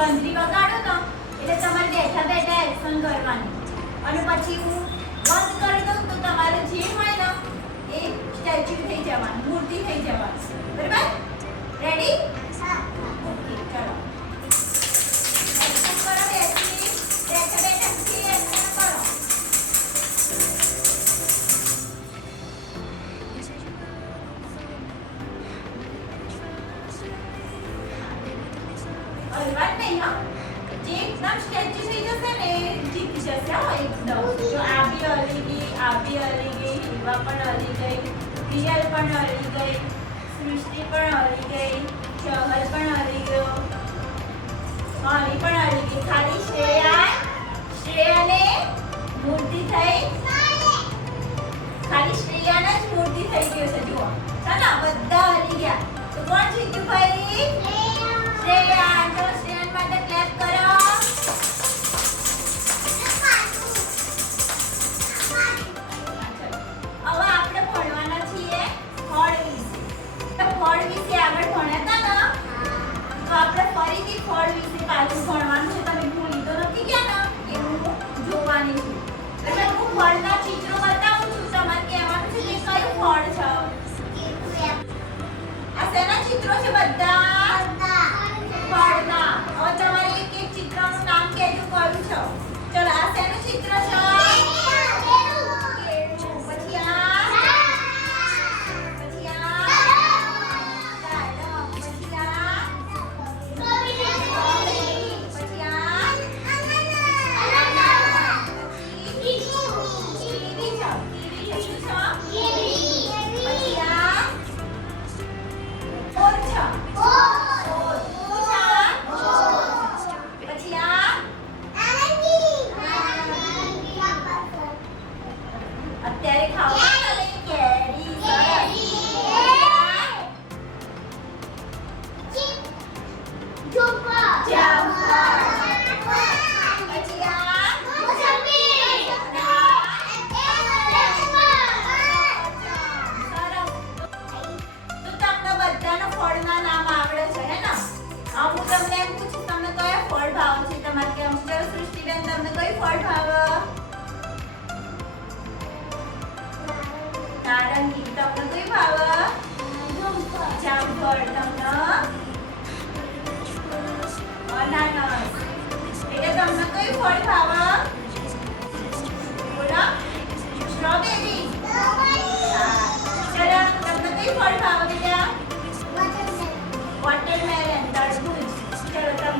હું કાઢો તો, એટલે તમારે બેઠા બેઠા એક્શન કરવાનું. અને પછી હું બંધ કરી દઉં તો તમારે હલવાન નહીં હા જે એકદમ સ્ટેચ્યુ થઈ જશે ને જીતી જશે હો એકદમ જો આ બી હલી ગઈ આ બી હલી ગઈ હિવા પણ હલી ગઈ પ્રિયલ પણ હલી ગઈ સૃષ્ટિ પણ હલી ગઈ ચહલ પણ હલી ગયો હરી પણ હલી ગઈ ખાલી શ્રેયા શ્રેયાને મૂર્તિ થઈ ખાલી શ્રેયાને જ મૂર્તિ થઈ ગયો છે જુઓ ચાલો બધા હલી ગયા તો કોણ જીત્યું ભાઈ શ્રેયા. madam. તમને એમ પૂછું તમને કયો ફળ ભાવ ફળ તમને તમને? અનાનસ. ફળ ભાવે?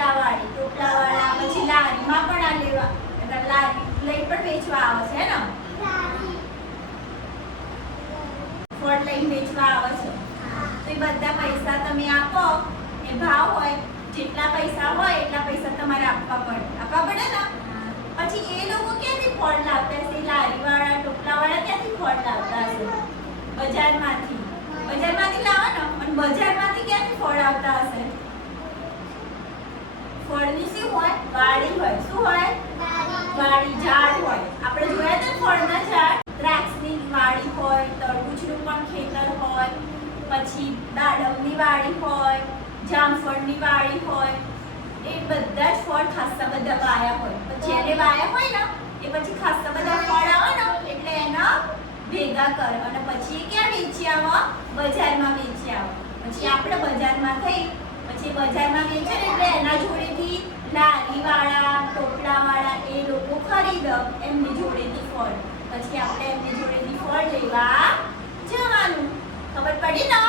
ટોપલાવાળી ટોપલાવાળા પછી લારીમાં પણ આ લેવા એટલે લારી લઈ પણ વેચવા આવે છે ને? ફળ લઈ વેચવા આવે છે. તો એ બધા પૈસા તમે આપો. એ ભાવ હોય, જેટલા પૈસા હોય, એટલા પૈસા તમારે આપવા પડે. આપવા પડે ને? પછી એ લોકો ક્યાંથી ફળ લાવતા હશે? લારીવાળા ટોપલાવાળા ક્યાંથી ફળ લાવતા હશે? બજારમાંથી. બજારમાંથી લાવવાનો? અને બજારમાંથી ક્યાંથી ફળ આવતા હશે? ફળની શું હોય? વાડી હોય. શું હોય? વાડી ઝાડ હોય. આપણે જોયા તો ફળના ઝાડ? દ્રાક્ષની વાડી હોય, તરબૂચનું પણ ખેતર હોય, પછી દાડમની વાડી હોય, જામફળની વાડી હોય. એ બધા જ ફળ ખાસા બધા વાયા હોય. પછી એને વાયા હોય ને, એ પછી ખાસા બધા ફળ આવે ને, એટલે એના ભેગા કરે. અને પછી એ ક્યાં વેચી આવો? બજારમાં વેચી આવો. પછી આપણે બજારમાં થઈ, પછી બજારમાં વેચે ને દમ એમની જોડેની ફળ પછી આપણે એમની જોડેની ફળ લેવા જવાનું ખબર પડી ને